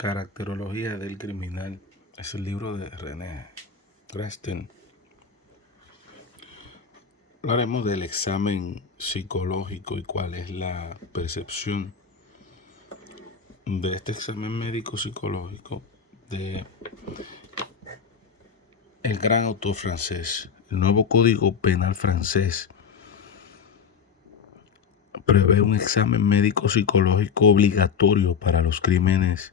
Caracterología del criminal es el libro de René Grasten. Hablaremos del examen psicológico y cuál es la percepción de este examen médico psicológico de el gran autor francés. El nuevo Código Penal francés prevé un examen médico psicológico obligatorio para los crímenes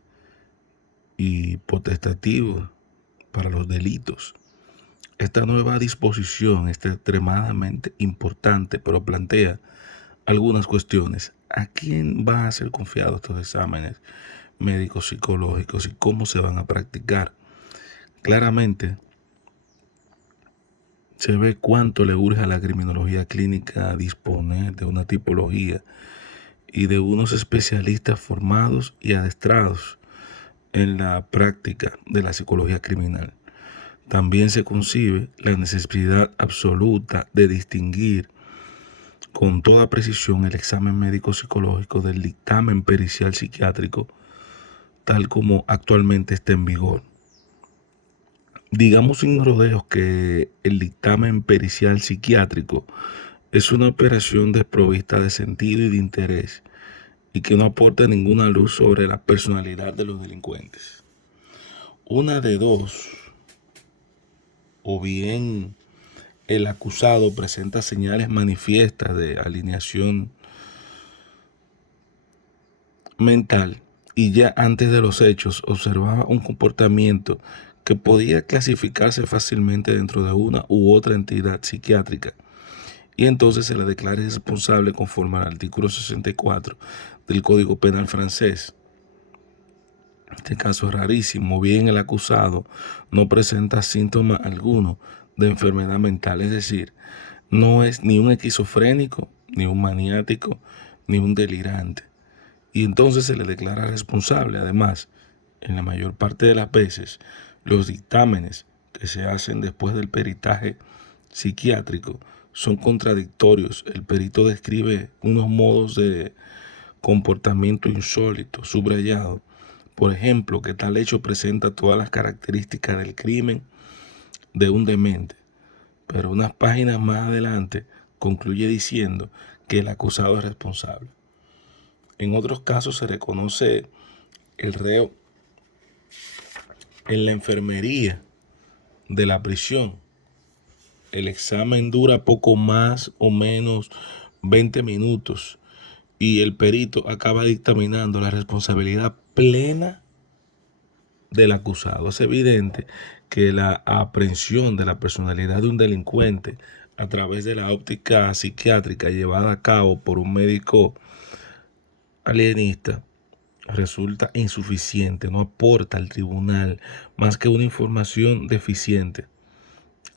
y potestativo para los delitos. Esta nueva disposición es extremadamente importante, pero plantea algunas cuestiones. ¿A quién van a ser confiados estos exámenes médicos psicológicos y cómo se van a practicar? Claramente se ve cuánto le urge a la criminología clínica disponer de una tipología y de unos especialistas formados y adestrados en la práctica de la psicología criminal. También se concibe la necesidad absoluta de distinguir con toda precisión el examen médico psicológico del dictamen pericial psiquiátrico, tal como actualmente está en vigor. Digamos sin rodeos que el dictamen pericial psiquiátrico es una operación desprovista de sentido y de interés y que no aporta ninguna luz sobre la personalidad de los delincuentes. Una de dos: o bien el acusado presenta señales manifiestas de alineación mental y ya antes de los hechos observaba un comportamiento que podía clasificarse fácilmente dentro de una u otra entidad psiquiátrica, y entonces se le declara responsable conforme al artículo 64 del Código Penal francés. Este caso es rarísimo. Bien, el acusado no presenta síntoma alguno de enfermedad mental, es decir, no es ni un esquizofrénico, ni un maniático, ni un delirante. Y entonces se le declara responsable. Además, en la mayor parte de las veces, los dictámenes que se hacen después del peritaje psiquiátrico son contradictorios. El perito describe unos modos de comportamiento insólito, subrayado. Por ejemplo, que tal hecho presenta todas las características del crimen de un demente, pero unas páginas más adelante concluye diciendo que el acusado es responsable. En otros casos se reconoce el reo en la enfermería de la prisión. El examen dura poco más o menos 20 minutos y el perito acaba dictaminando la responsabilidad plena del acusado. Es evidente que la aprehensión de la personalidad de un delincuente a través de la óptica psiquiátrica llevada a cabo por un médico alienista resulta insuficiente, no aporta al tribunal más que una información deficiente.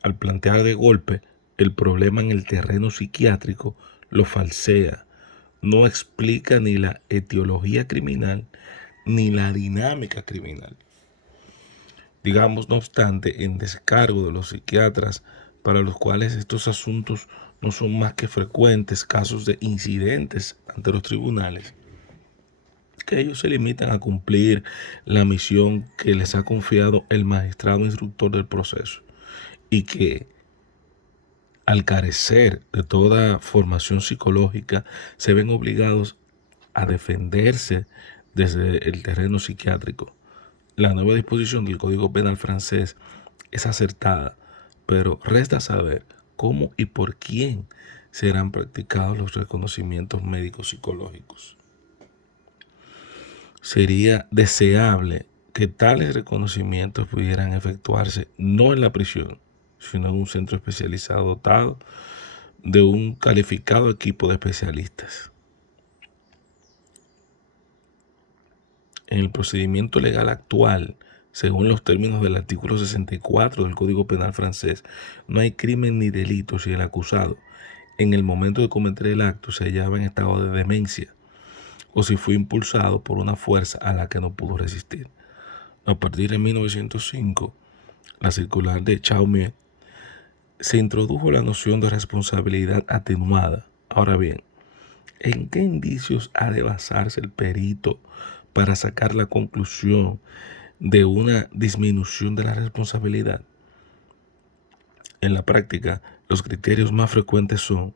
Al plantear de golpe el problema en el terreno psiquiátrico, lo falsea, no explica ni la etiología criminal ni la dinámica criminal. Digamos, no obstante, en descargo de los psiquiatras, para los cuales estos asuntos no son más que frecuentes casos de incidentes ante los tribunales, que ellos se limitan a cumplir la misión que les ha confiado el magistrado instructor del proceso y que, al carecer de toda formación psicológica, se ven obligados a defenderse desde el terreno psiquiátrico. La nueva disposición del Código Penal francés es acertada, pero resta saber cómo y por quién serán practicados los reconocimientos médicos psicológicos. Sería deseable que tales reconocimientos pudieran efectuarse no en la prisión, sino en un centro especializado dotado de un calificado equipo de especialistas. En el procedimiento legal actual, según los términos del artículo 64 del Código Penal francés, no hay crimen ni delito si el acusado, en el momento de cometer el acto, se hallaba en estado de demencia o si fue impulsado por una fuerza a la que no pudo resistir. A partir de 1905, la circular de Chaumier, se introdujo la noción de responsabilidad atenuada. Ahora bien, ¿en qué indicios ha de basarse el perito para sacar la conclusión de una disminución de la responsabilidad? En la práctica, los criterios más frecuentes son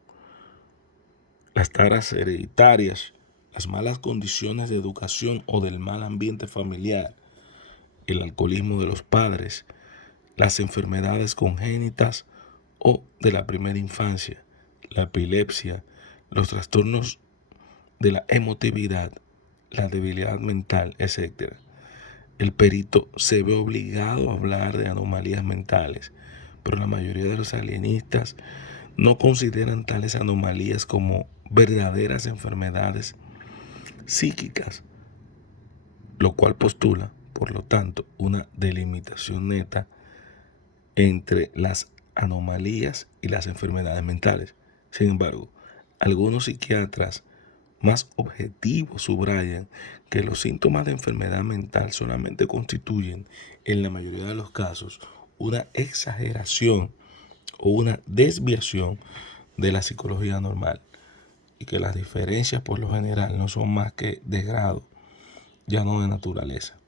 las taras hereditarias, las malas condiciones de educación o del mal ambiente familiar, el alcoholismo de los padres, las enfermedades congénitas o de la primera infancia, la epilepsia, los trastornos de la emotividad, la debilidad mental, etc. El perito se ve obligado a hablar de anomalías mentales, pero la mayoría de los alienistas no consideran tales anomalías como verdaderas enfermedades psíquicas, lo cual postula, por lo tanto, una delimitación neta entre las anomalías y las enfermedades mentales. Sin embargo, algunos psiquiatras más objetivos subrayan que los síntomas de enfermedad mental solamente constituyen, en la mayoría de los casos, una exageración o una desviación de la psicología normal, y que las diferencias por lo general no son más que de grado, ya no de naturaleza.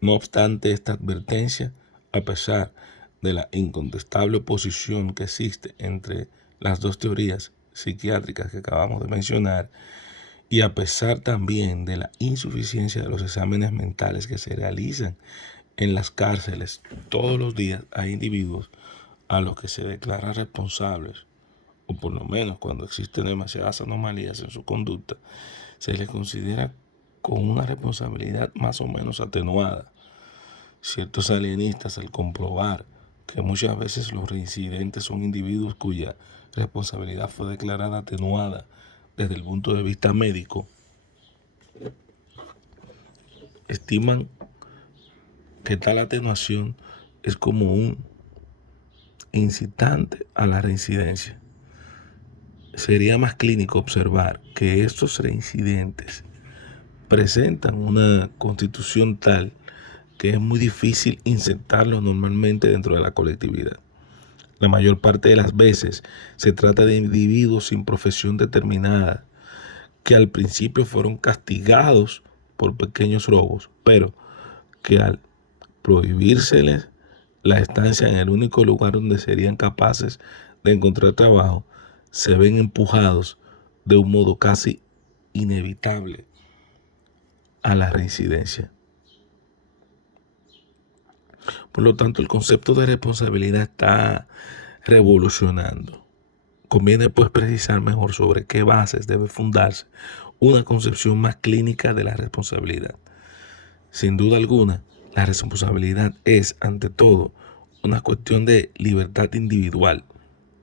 No obstante esta advertencia, a pesar de la incontestable oposición que existe entre las dos teorías psiquiátricas que acabamos de mencionar, y a pesar también de la insuficiencia de los exámenes mentales que se realizan en las cárceles todos los días, hay individuos a los que se declara responsables, o por lo menos cuando existen demasiadas anomalías en su conducta, se les considera con una responsabilidad más o menos atenuada. Ciertos alienistas, al comprobar que muchas veces los reincidentes son individuos cuya responsabilidad fue declarada atenuada desde el punto de vista médico, estiman que tal atenuación es como un incitante a la reincidencia. Sería más clínico observar que estos reincidentes presentan una constitución tal que es muy difícil insertarlos normalmente dentro de la colectividad. La mayor parte de las veces se trata de individuos sin profesión determinada, que al principio fueron castigados por pequeños robos, pero que al prohibírseles la estancia en el único lugar donde serían capaces de encontrar trabajo, se ven empujados de un modo casi inevitable a la reincidencia. Por lo tanto, el concepto de responsabilidad está revolucionando. Conviene pues precisar mejor sobre qué bases debe fundarse una concepción más clínica de la responsabilidad. Sin duda alguna, la responsabilidad es, ante todo, una cuestión de libertad individual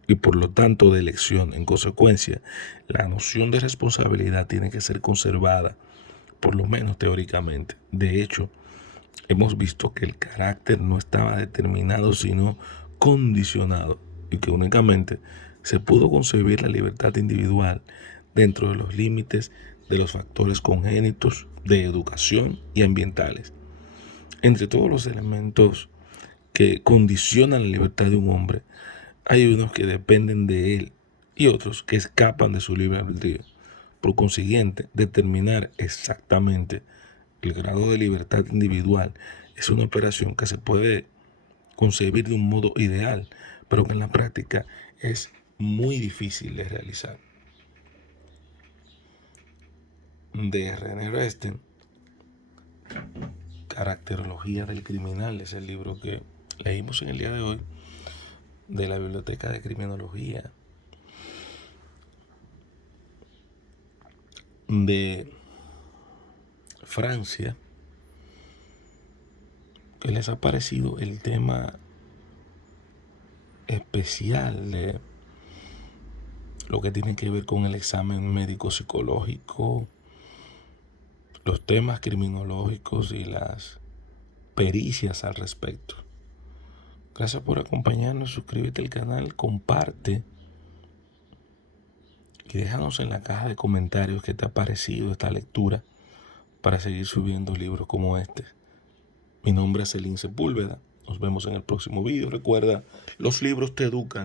y por lo tanto de elección. En consecuencia, la noción de responsabilidad tiene que ser conservada, por lo menos teóricamente. De hecho, hemos visto que el carácter no estaba determinado, sino condicionado, y que únicamente se pudo concebir la libertad individual dentro de los límites de los factores congénitos, de educación y ambientales. Entre todos los elementos que condicionan la libertad de un hombre, hay unos que dependen de él y otros que escapan de su libre albedrío. Por consiguiente, determinar exactamente el grado de libertad individual es una operación que se puede concebir de un modo ideal, pero que en la práctica es muy difícil de realizar. De René Resten, Caracterología del Criminal, es el libro que leímos en el día de hoy, de la Biblioteca de Criminología de Francia. ¿Qué les ha parecido el tema especial de lo que tiene que ver con el examen médico psicológico, los temas criminológicos y las pericias al respecto? Gracias por acompañarnos, suscríbete al canal, comparte y déjanos en la caja de comentarios qué te ha parecido esta lectura para seguir subiendo libros como este. Mi nombre es Elín Sepúlveda, nos vemos en el próximo video. Recuerda, los libros te educan.